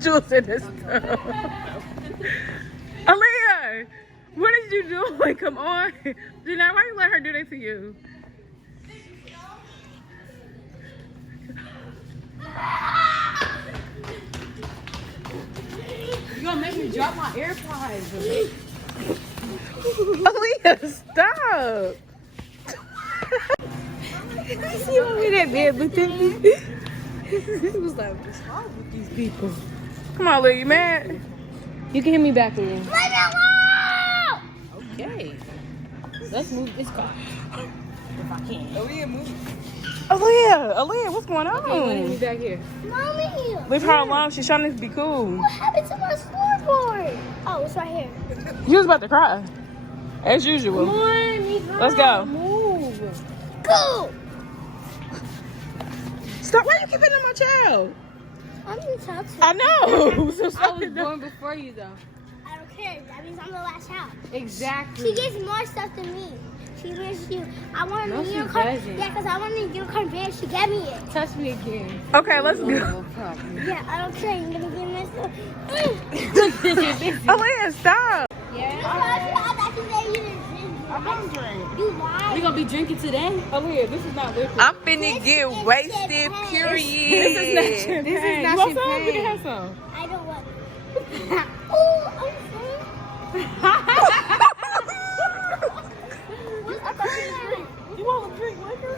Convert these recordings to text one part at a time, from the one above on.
Jules in this stuff. Aaliyah, what did you do? Like, come on. Janelle, why you let her do that to you? You gonna make me drop my AirPods. Aaliyah, stop. See when that man looked at me? He was like, what's wrong with these people? Come on, Aaliyah, you mad? You can hit me back again. Leave me alone! Okay. Let's move this car. If I can. Aaliyah, what's going Okay, hit me on? back here. Mommy! Leave her alone. She's trying to be cool. What happened to my scoreboard? Oh, it's right here. You was about to cry. As usual. Come on, Nika. Let's go. Move. Go! Stop. Why you keep hitting my child? I'm in child too. I know. So I stop was it down. born before you, though. I don't care. That means I'm the last child. Exactly. She gets more stuff than me. She gives you. I want No, a she unicorn. doesn't. Yeah, because I want a unicorn bear. She gave me it. Touch me again. Okay, let's go. No problem. Yeah, I don't care. You're going to give me stuff. Aaliyah, stop. Yeah. I thought you said you didn't drink. I don't drink. You lied. We gonna be drinking today? Aaliyah, this is not liquid. I'm finna get is wasted, champagne. period. This is not champagne. This is not You want some? champagne. You can have some. I don't want Oh, I'm sorry. You want to drink liquor?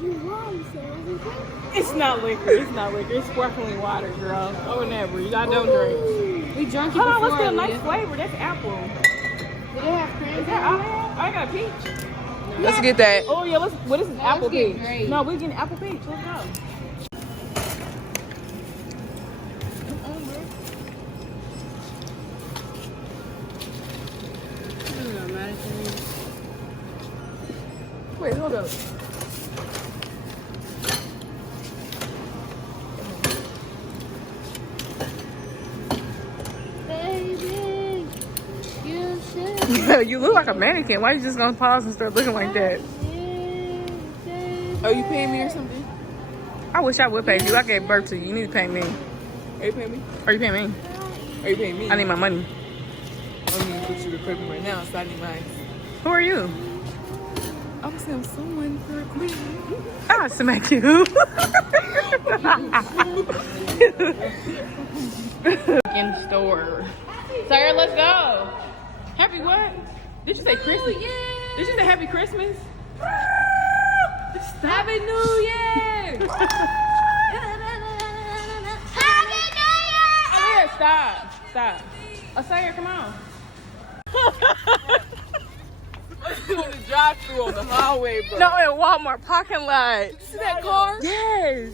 You lied, so I wasn't drinking. It's not liquor. It's not liquor. It's sparkling water, girl. Oh, never. You got don't drink. We drunk it Hold before. on, let's get a nice Leah. flavor. That's apple. Do they have cranberry? Is that apple? I got a peach. Let's get that. Oh, yeah, let's. What is this? Apple let's get peach. grape. No, we're getting apple peach. Let's go. Wait, hold up. Baby, you should. You look like a mannequin. Why you just gonna pause and start looking like that? Oh, you paying me or something? I wish I would pay you. I gave birth to you. You need to pay me. Are you paying me? Are you paying me? Are you paying me? I need my money. I mean, but you're recording right now, so I need mine. Who are you? I'm saying someone for a queen. I'll smack you. In the store. Sarah, let's go. Happy what? Did you say Christmas? Did you say Happy Christmas? Happy New Year! Oh, yeah, stop. Sarah, come on. On the drive-thru on the highway, bro. No, in Walmart parking lot. See that car? Yes.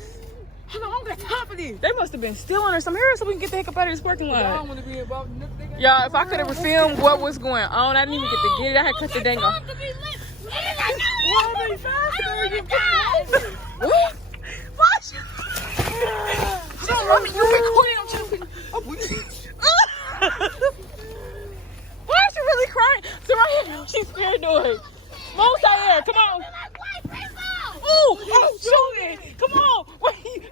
Hold on, I don't got time for this. They must have been stealing or something. Here, so we can get the heck up out of this parking I lot. don't want to be involved in nothing. Y'all, if I could have filmed what was going on, I didn't even get to get it. I had cut the dang off. What? What? Mommy, you're recording. I'm trying to. Why is she really crying? Soraya, she's paranoid. Move, Sayer, come on. Ooh, I'm shooting. Come on. Wait.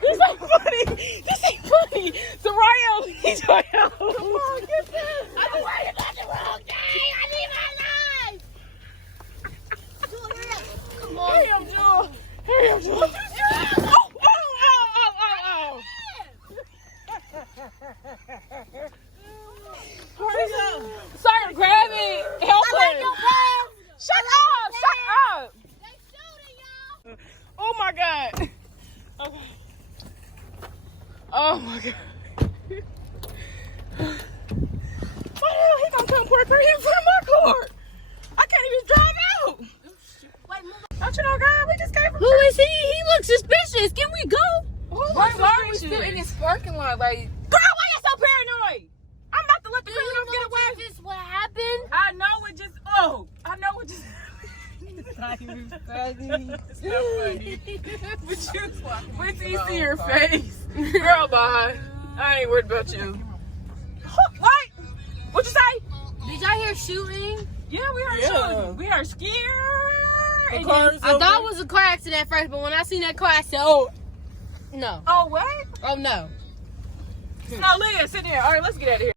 This ain't funny. This ain't funny. Soraya, he's trying to. Come on, get this. I'm worried about the wrong thing. I need my life. Come on. Hurry up, Jewel. Hurry up, Jewel. Oh. Hurry up. Sorry, grab it. Help her. Shut up. Oh my God. Okay. Oh my God. Why the hell he gonna come park right here in front of my car? I can't even drive out. Don't you know, God? We just came from. Who is he? He looks suspicious. Can we go? Why are we still in this parking lot? Like, Girl, why you so paranoid? I'm about to let the criminals get away. Is this what happened? I know it just. Oh, I know it just. it's not even funny. It's not funny. But you see your face. Girl, bye. I ain't worried about you. What? What'd you say? Did y'all hear shooting? Yeah, we are shooting. We are scared. And car then- is I thought it was a car accident at first, but when I seen that car, I said, "Oh, no, Oh, what? oh no." No, Leah, sit there. All right, let's get out of here.